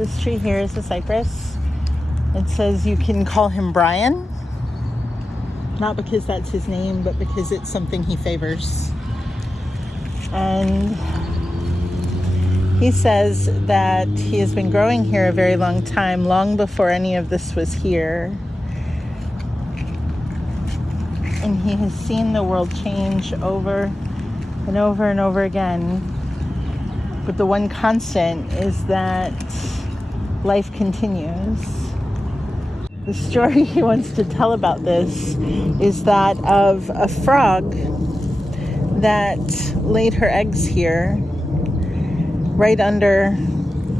This tree here is a cypress. It says you can call him Brian. Not because that's his name, but because it's something he favors. And he says that he has been growing here a very long time, long before any of this was here. And he has seen the world change over and over and over again. But the one constant is that life continues. The story he wants to tell about this is that of a frog that laid her eggs here, right under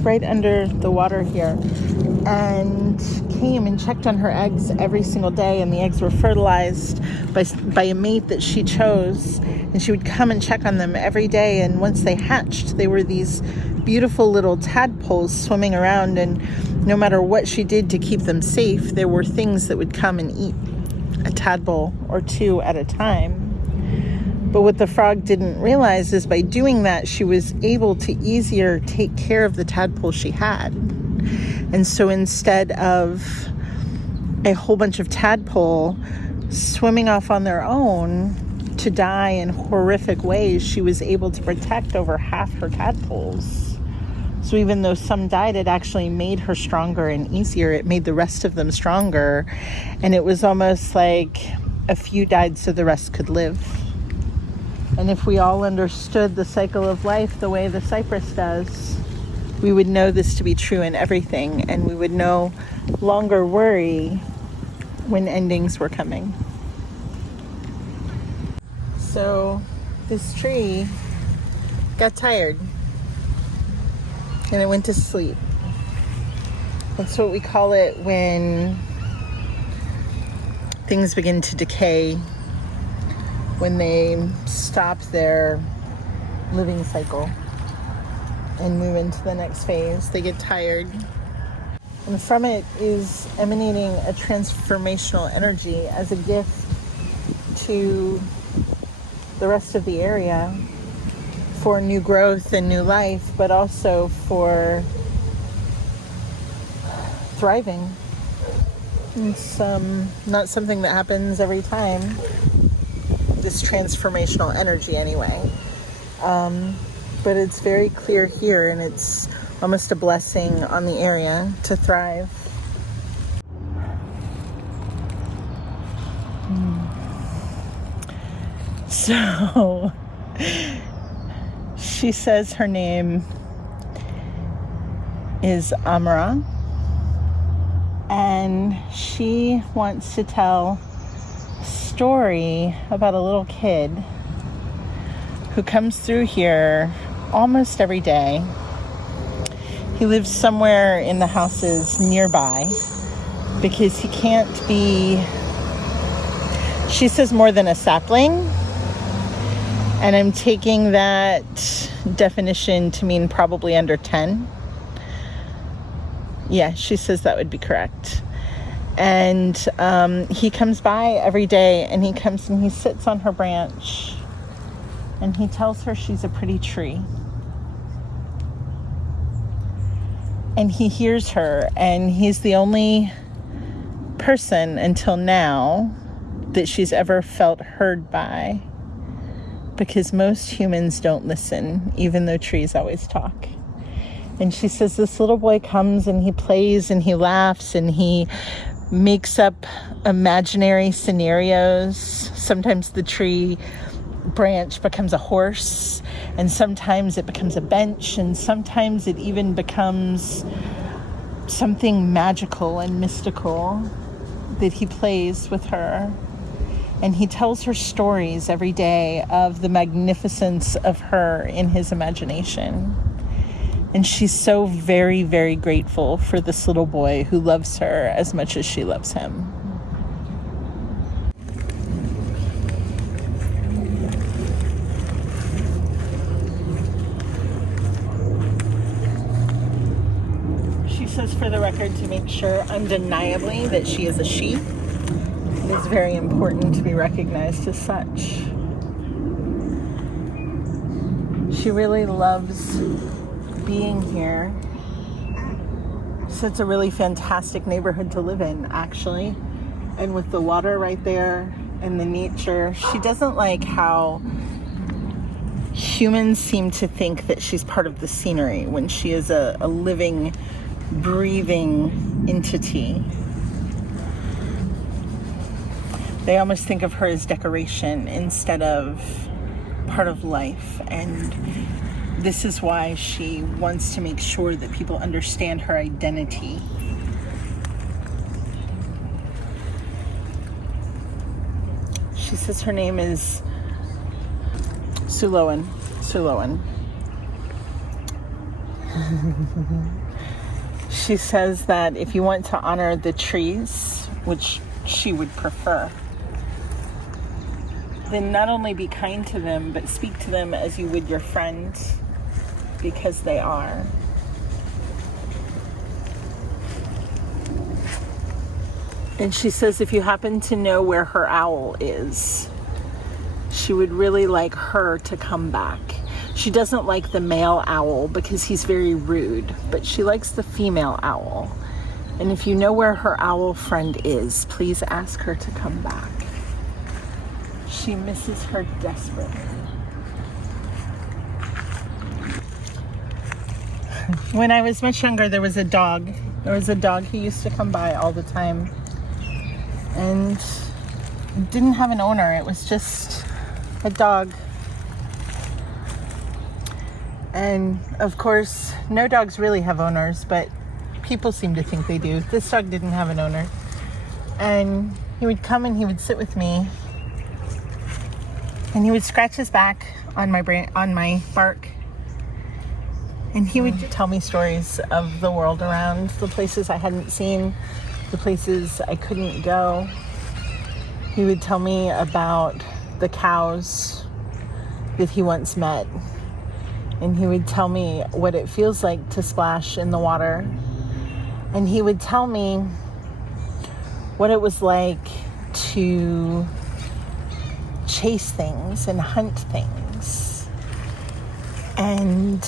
the water here, and came and checked on her eggs every single day, and the eggs were fertilized by a mate that she chose, and she would come and check on them every day. And once they hatched, they were these beautiful little tadpoles swimming around, and no matter what she did to keep them safe, there were things that would come and eat a tadpole or two at a time. But what the frog didn't realize is by doing that, she was able to easier take care of the tadpole she had. And so instead of a whole bunch of tadpole swimming off on their own to die in horrific ways, she was able to protect over half her tadpoles. So even though some died, it actually made her stronger and easier. It made the rest of them stronger. And it was almost like a few died so the rest could live. And if we all understood the cycle of life the way the cypress does, we would know this to be true in everything, and we would no longer worry when endings were coming. So this tree got tired and it went to sleep. That's what we call it when things begin to decay, when they stop their living cycle and move into the next phase. They get tired. And from it is emanating a transformational energy as a gift to the rest of the area for new growth and new life, but also for thriving. It's not something that happens every time, this transformational energy anyway. But it's very clear here, and it's almost a blessing on the area to thrive. So she says her name is Amra, and she wants to tell a story about a little kid who comes through here almost every day. He lives somewhere in the houses nearby because he can't be, she says, more than a sapling. And I'm taking that definition to mean probably under 10. Yeah, she says that would be correct. And he comes by every day, and he comes and he sits on her branch, and he tells her she's a pretty tree. And he hears her, and he's the only person until now that she's ever felt heard by, because most humans don't listen, even though trees always talk. And she says this little boy comes and he plays and he laughs and he makes up imaginary scenarios. Sometimes the tree branch becomes a horse, and sometimes it becomes a bench, and sometimes it even becomes something magical and mystical that he plays with her. And he tells her stories every day of the magnificence of her in his imagination. And she's so very, very grateful for this little boy who loves her as much as she loves him. She says, for the record, to make sure undeniably that she is a she. It is very important to be recognized as such. She really loves being here So it's a really fantastic neighborhood to live in, actually. And with the water right there and the nature, she doesn't like how humans seem to think that she's part of the scenery when she is a living, breathing entity. They almost think of her as decoration instead of part of life. And this is why she wants to make sure that people understand her identity. She says her name is Suloan. She says that if you want to honor the trees, which she would prefer, then not only be kind to them, but speak to them as you would your friend, because they are. And she says if you happen to know where her owl is, she would really like her to come back. She doesn't like the male owl because he's very rude, but she likes the female owl. And if you know where her owl friend is, please ask her to come back. She misses her desperately. When I was much younger, there was a dog. There was a dog who used to come by all the time. And it didn't have an owner. It was just a dog. And of course, no dogs really have owners, but people seem to think they do. This dog didn't have an owner. And he would come and he would sit with me. And he would scratch his back on my bark. And he would tell me stories of the world around, the places I hadn't seen, the places I couldn't go. He would tell me about the cows that he once met. And he would tell me what it feels like to splash in the water. And he would tell me what it was like to chase things and hunt things. And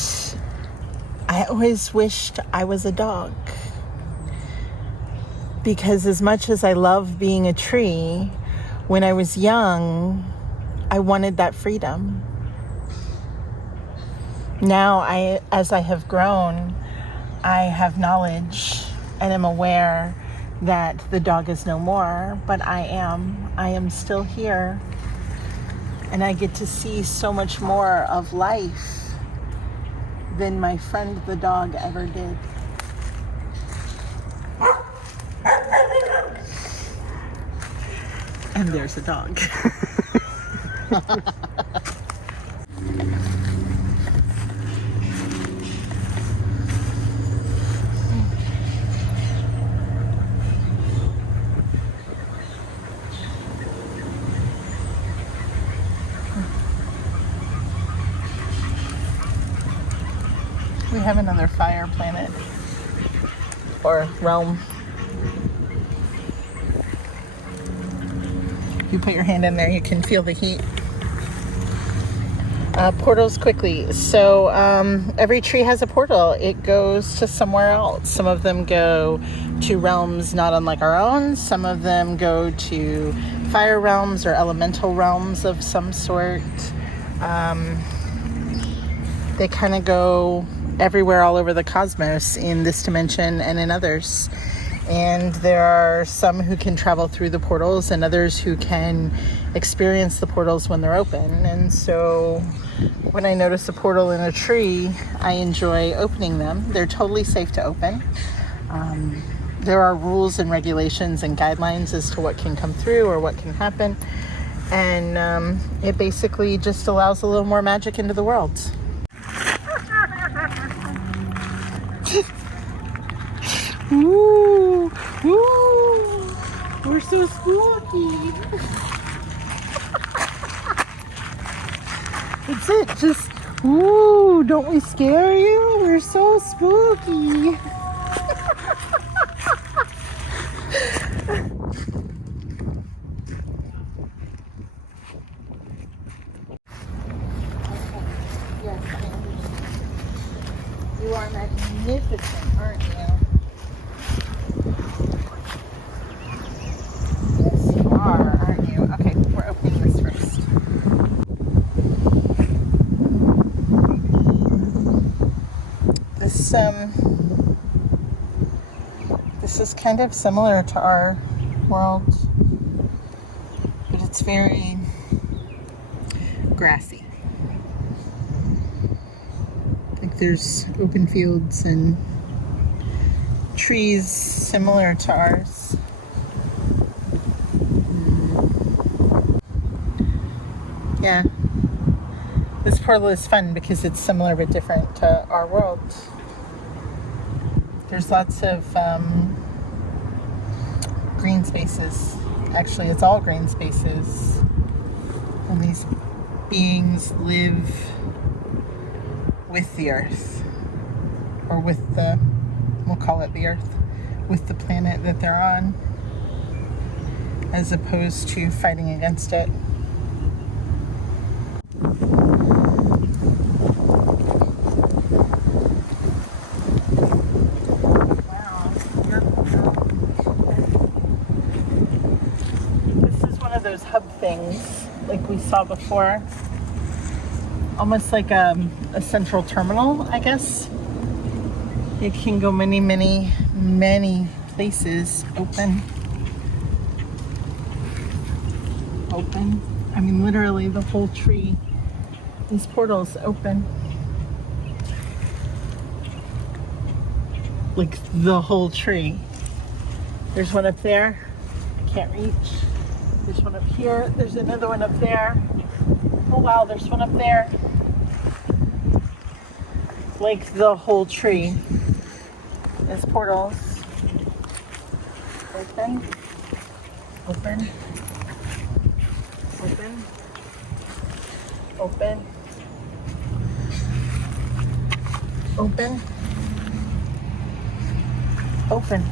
I always wished I was a dog. Because as much as I love being a tree, when I was young, I wanted that freedom. Now, as I have grown, I have knowledge and am aware that the dog is no more, but I am still here. And I get to see so much more of life than my friend the dog ever did. And there's a dog. We have another fire planet or realm. You put your hand in there, you can feel the heat. Portals quickly. So every tree has a portal. It goes to somewhere else. Some of them go to realms not unlike our own. Some of them go to fire realms or elemental realms of some sort. They kind of go everywhere all over the cosmos in this dimension and in others. And there are some who can travel through the portals and others who can experience the portals when they're open. And so when I notice a portal in a tree, I enjoy opening them. They're totally safe to open. There are rules and regulations and guidelines as to what can come through or what can happen. And it basically just allows a little more magic into the world. Ooh, ooh, we're so spooky. That's it, just, ooh, don't we scare you? We're so spooky. You are magnificent, aren't you? is kind of similar to our world, but it's very grassy. Like there's open fields and trees similar to ours. Yeah. This portal is fun because it's similar but different to our world. There's lots of green spaces. Actually, it's all green spaces. And these beings live with the earth. Or with the, we'll call it the earth, with the planet that they're on, as opposed to fighting against it. Those hub things like we saw before, almost like a central terminal, I guess. It can go many places. Open. I mean, literally the whole tree. These portals open. Like the whole tree. There's one up there. I can't reach. There's one up here. There's another one up there. Oh wow, there's one up there. Like the whole tree is portals. Open. Open. Open. Open. Open. Open.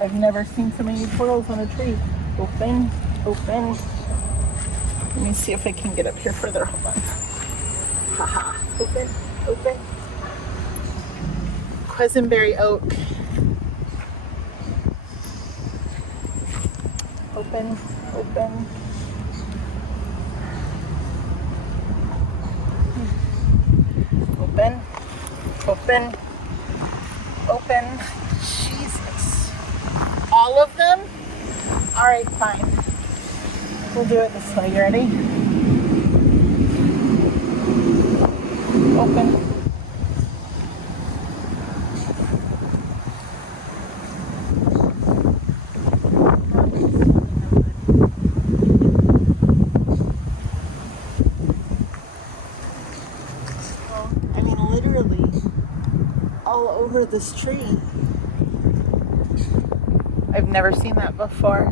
I've never seen so many portals on a tree. Open, open. Let me see if I can get up here further. Hold on. Haha. Open, open. Quisenberry oak. Open, open. Open, open, open. Jesus. All of them? All right, fine. We'll do it this way. You ready? Open. Well, I mean, literally all over this tree. I've never seen that before.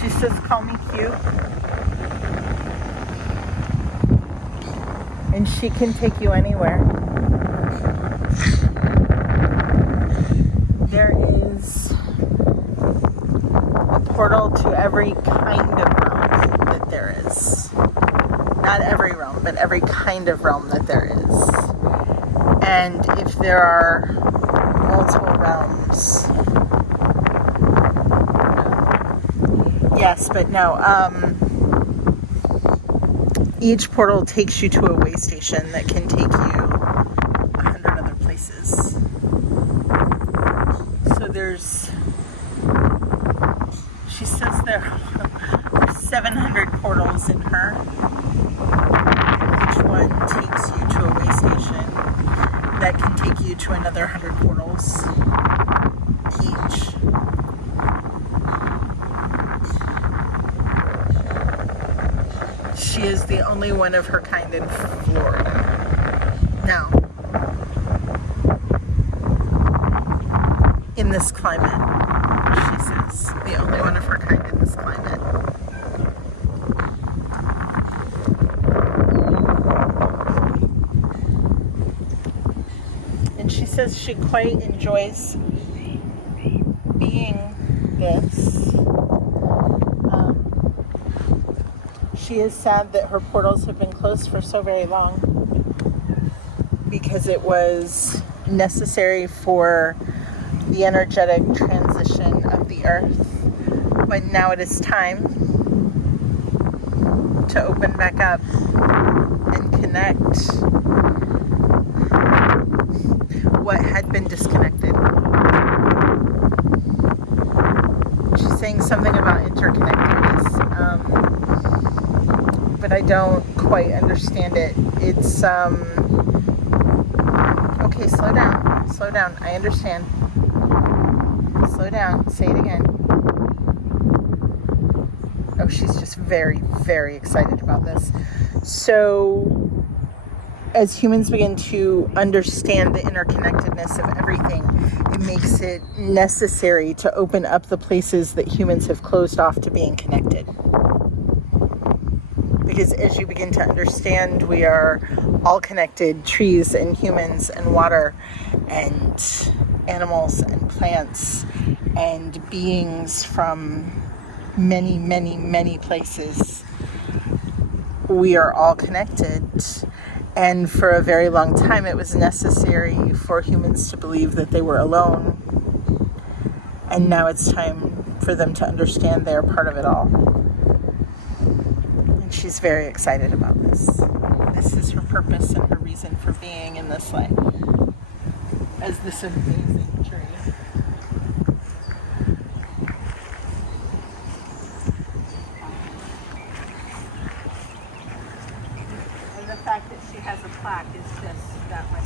She says, call me cute. And she can take you anywhere. There is a portal to every kind of realm that there is. Not every realm, but every kind of realm that there is. And if there are multiple realms, yes, but no. Each portal takes you to a way station that can take you 100 other places. So there's, she says there are 700 portals in her. Each one takes you to a way station that can take you to another 100 portals each. She is the only one of her kind in Florida. Now, in this climate, she says, the only one of her kind in this climate. And she says she quite enjoys being this. She is sad that her portals have been closed for so very long because it was necessary for the energetic transition of the earth. But now it is time to open back up and connect what had been disconnected. She's saying something about interconnectedness, but I don't quite understand it. It's, okay, slow down, I understand. Slow down, say it again. Oh, she's just very, very excited about this. So, as humans begin to understand the interconnectedness of everything, it makes it necessary to open up the places that humans have closed off to being connected. Because as you begin to understand, we are all connected, trees and humans and water and animals and plants and beings from many, many, many places. We are all connected. And for a very long time, it was necessary for humans to believe that they were alone. And now it's time for them to understand they're part of it all. And she's very excited about this. This is her purpose and her reason for being in this life as this amazing tree. And the fact that she has a plaque is just that much